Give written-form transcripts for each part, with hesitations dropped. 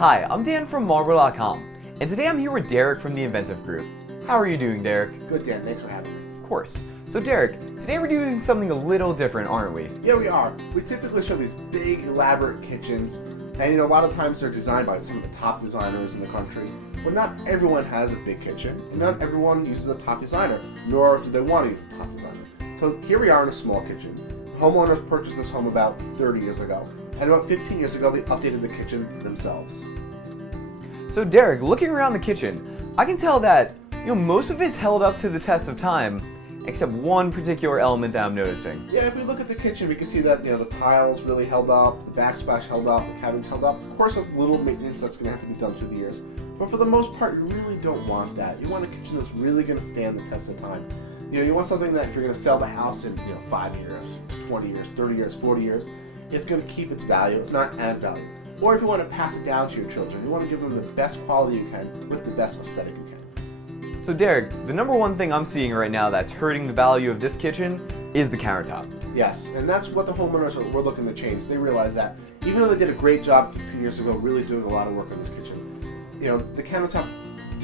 Hi, I'm Dan from Marble.com, and today I'm here with Derek from the Inventive Group. How are you doing, Derek? Good, Dan. Thanks for having me. Of course. So Derek, today we're doing something a little different, aren't we? Yeah, we are. We typically show these big, elaborate kitchens, and a lot of times they're designed by some of the top designers in the country, but not everyone has a big kitchen, and not everyone uses a top designer, nor do they want to use a top designer. So here we are in a small kitchen. Homeowners purchased this home about 30 years ago, and about 15 years ago they updated the kitchen themselves. So Derek, looking around the kitchen, I can tell that most of it's held up to the test of time, except one particular element that I'm noticing. Yeah, if we look at the kitchen, we can see that the tiles really held up, the backsplash held up, the cabinets held up. Of course, there's little maintenance that's going to have to be done through the years, but for the most part, you really don't want that. You want a kitchen that's really going to stand the test of time. You want something that if you're going to sell the house in 5 years, 20 years, 30 years, 40 years, it's going to keep its value, if not add value. Or if you want to pass it down to your children, you want to give them the best quality you can with the best aesthetic you can. So Derek, the number one thing I'm seeing right now that's hurting the value of this kitchen is the countertop. Yes, and that's what the homeowners were looking to change. They realized that even though they did a great job 15 years ago really doing a lot of work on this kitchen, the countertop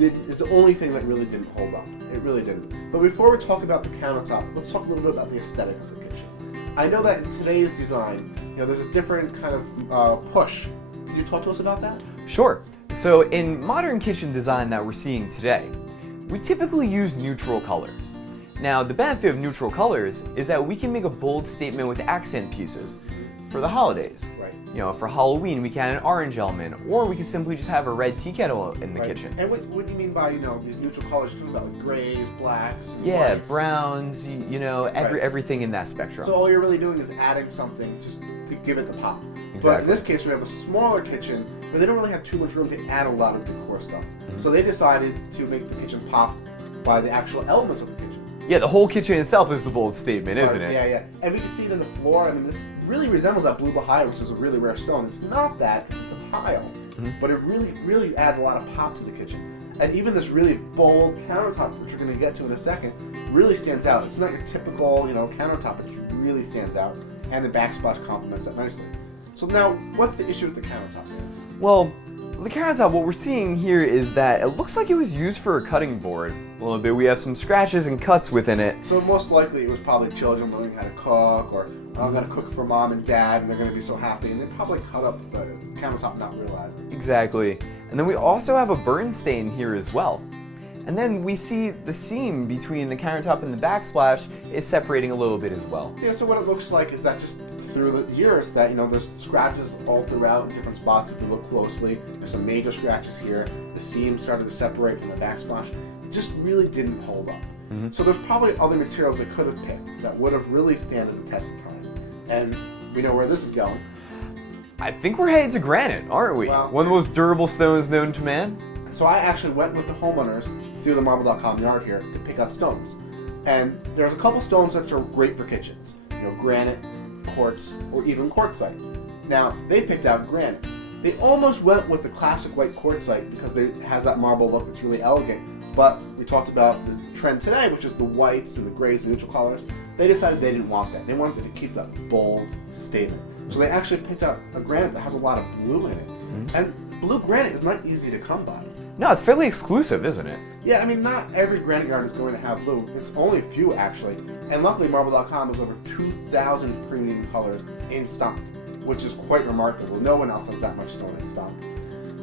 is the only thing that really didn't hold up. It really didn't. But before we talk about the countertop, let's talk a little bit about the aesthetic of the kitchen. I know that in today's design, there's a different kind of push. Can you talk to us about that? Sure. So in modern kitchen design that we're seeing today, we typically use neutral colors. Now, the benefit of neutral colors is that we can make a bold statement with accent pieces for the holidays. Right. For Halloween, we can add an orange element, or we can simply just have a red tea kettle in the kitchen. And what do you mean by, these neutral colors? You're talking about like grays, blacks, and Yeah, whites. browns, Right. everything in that spectrum. So all you're really doing is adding something just to give it the pop. Exactly. But in this case, we have a smaller kitchen where they don't really have too much room to add a lot of decor stuff. Mm-hmm. So they decided to make the kitchen pop by the actual elements of the kitchen. Yeah, the whole kitchen itself is the bold statement, isn't it? Yeah. And we can see it in the floor. I mean, this really resembles that blue Baha'i, which is a really rare stone. It's not that, because it's a tile. Mm-hmm. But it really adds a lot of pop to the kitchen. And even this really bold countertop, which we're going to get to in a second, really stands out. It's not your typical, countertop. It really stands out. And the backsplash complements that nicely. So now, what's the issue with the countertop? Well, the countertop, what we're seeing here is that it looks like it was used for a cutting board. A little bit. We have some scratches and cuts within it. So most likely it was probably children learning how to cook, or I'm going to cook for mom and dad, and they're going to be so happy, and they probably cut up the countertop not realizing. Exactly. And then we also have a burn stain here as well. And then we see the seam between the countertop and the backsplash is separating a little bit as well. Yeah, so what it looks like is that just through the years that, there's scratches all throughout in different spots. If you look closely, there's some major scratches here. The seam started to separate from the backsplash. It just really didn't hold up. Mm-hmm. So there's probably other materials they could have picked that would have really stood the test of time. And we know where this is going. I think we're headed to granite, aren't we? Well, one of the most durable stones known to man. So I actually went with the homeowners through the Marble.com yard here to pick out stones. And there's a couple stones that are great for kitchens. Granite, quartz, or even quartzite. Now, they picked out granite. They almost went with the classic white quartzite because it has that marble look that's really elegant. But we talked about the trend today, which is the whites and the grays and neutral colors. They decided they didn't want that. They wanted to keep that bold statement. So they actually picked out a granite that has a lot of blue in it. Mm-hmm. And blue granite is not easy to come by. No, it's fairly exclusive, isn't it? Yeah, I mean, not every granite yard is going to have blue. It's only a few, actually. And luckily, Marble.com has over 2,000 premium colors in stock, which is quite remarkable. No one else has that much stone in stock.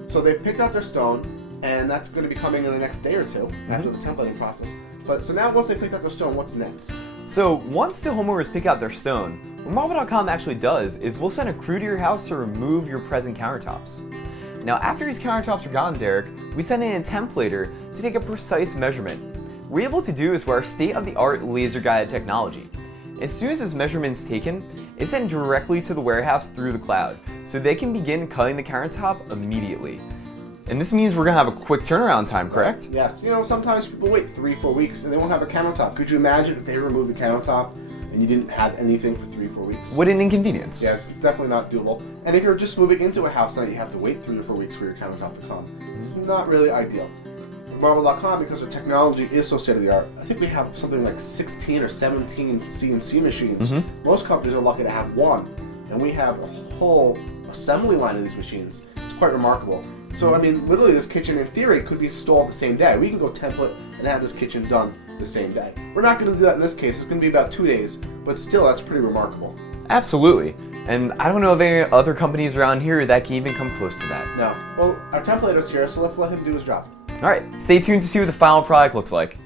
So they've picked out their stone, and that's going to be coming in the next day or two after the templating process. So now once they pick out their stone, what's next? So once the homeowners pick out their stone, what Marble.com actually does is we'll send a crew to your house to remove your present countertops. Now, after these countertops are gone, Derek, we send in a templater to take a precise measurement. What we're able to do is with our state-of-the-art laser-guided technology. As soon as this measurement's taken, it's sent directly to the warehouse through the cloud, so they can begin cutting the countertop immediately. And this means we're going to have a quick turnaround time, correct? Yes. Sometimes people wait 3-4 weeks and they won't have a countertop. Could you imagine if they removed the countertop and you didn't have anything for 3-4 weeks? What an inconvenience. Yeah, it's definitely not doable. And if you're just moving into a house now, you have to wait 3 or 4 weeks for your countertop to come. It's not really ideal. Marble.com, because our technology is so state-of-the-art, I think we have something like 16 or 17 CNC machines. Mm-hmm. Most companies are lucky to have one. And we have a whole assembly line of these machines. It's It's quite remarkable. So, I mean, literally this kitchen in theory could be installed the same day. We can go template and have this kitchen done the same day. We're not going to do that in this case. It's going to be about 2 days, but still, that's pretty remarkable. Absolutely. And I don't know of any other companies around here that can even come close to that. No. Well, our templater's here, so let's let him do his job. All right, stay tuned to see what the final product looks like.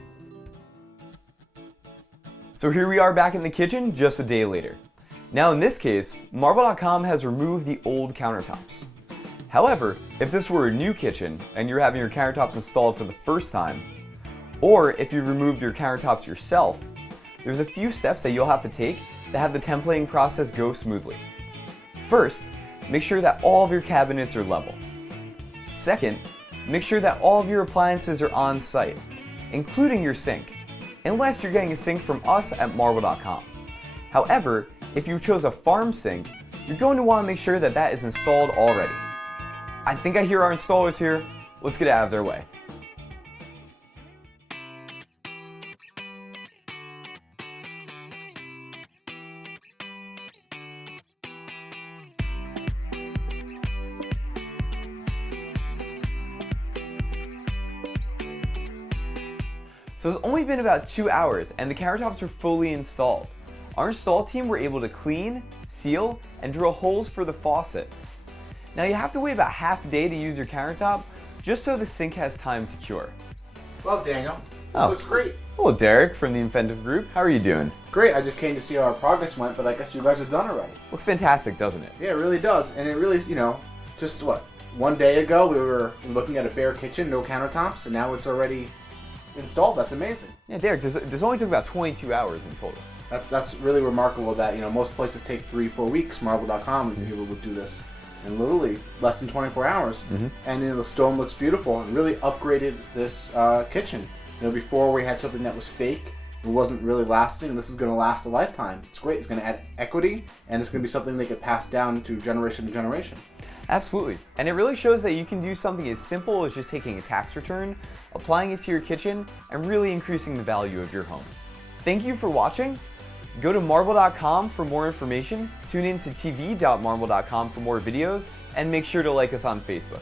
So here we are back in the kitchen just a day later. Now in this case, Marble.com has removed the old countertops. However, if this were a new kitchen and you're having your countertops installed for the first time, or if you've removed your countertops yourself, there's a few steps that you'll have to take to have the templating process go smoothly. First, make sure that all of your cabinets are level. Second, make sure that all of your appliances are on site, including your sink, unless you're getting a sink from us at Marble.com. However, if you chose a farm sink, you're going to want to make sure that that is installed already. I think I hear our installers here. Let's get out of their way. So it's only been about 2 hours and the countertops are fully installed. Our install team were able to clean, seal, and drill holes for the faucet. Now you have to wait about half a day to use your countertop just so the sink has time to cure. Well, Daniel, this looks great. Hello Derek from the Inventive Group. How are you doing? Great, I just came to see how our progress went, but I guess you guys are done already. Looks fantastic, doesn't it? Yeah, it really does. And it really, just what, 1 day ago we were looking at a bare kitchen, no countertops, and now it's already installed. That's amazing. Yeah, Derek, this only took about 22 hours in total. That's really remarkable that, most places take 3-4 weeks. Marble.com is able to do this in literally less than 24 hours. And the stone looks beautiful and really upgraded this kitchen. Before we had something that was fake, it wasn't really lasting. This is going to last a lifetime. It's great. It's going to add equity, and it's going to be something they could pass down to generation to generation. Absolutely. And it really shows that you can do something as simple as just taking a tax return, applying it to your kitchen, and really increasing the value of your home. Thank you for watching. Go to Marble.com for more information, tune in to tv.marble.com for more videos, and make sure to like us on Facebook.